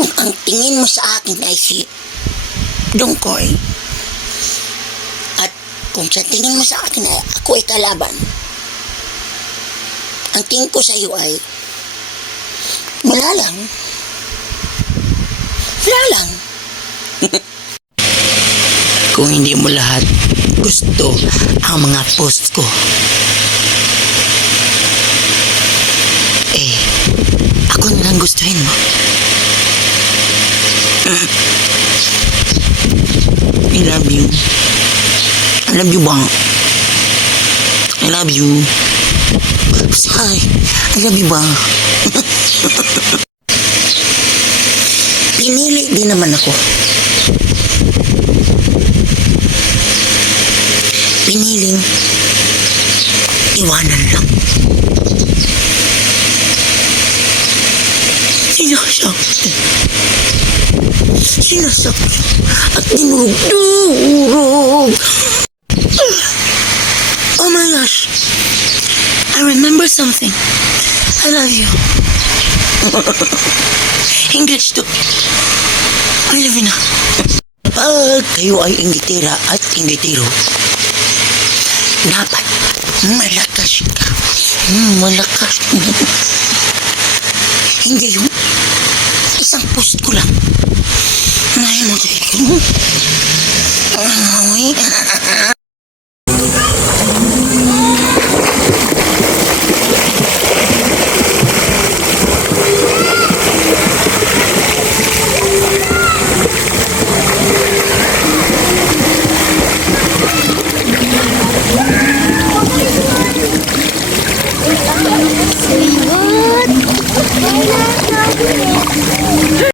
Kung ang tingin mo sa akin ay si Dungkoy, at kung sa tingin mo sa akin ay ako ay kalaban, ang tingin ko sa iyo ay wala lang. Wala lang. Kung hindi mo lahat gusto ang mga post ko, ako na lang gustuhin mo. I love you. I love you, bang. I love you. Say, I love you, bang. Pinili din naman ako. Piniling iwanan lang. Sinasaktan at dinurog-durog. Oh my gosh, I remember something. I love you. English to. I love you na. Pag kayo ay inggitira at inggitiro, dapat malakas ka. Malakas. Hindi yung isang post ko lang. Ay mo.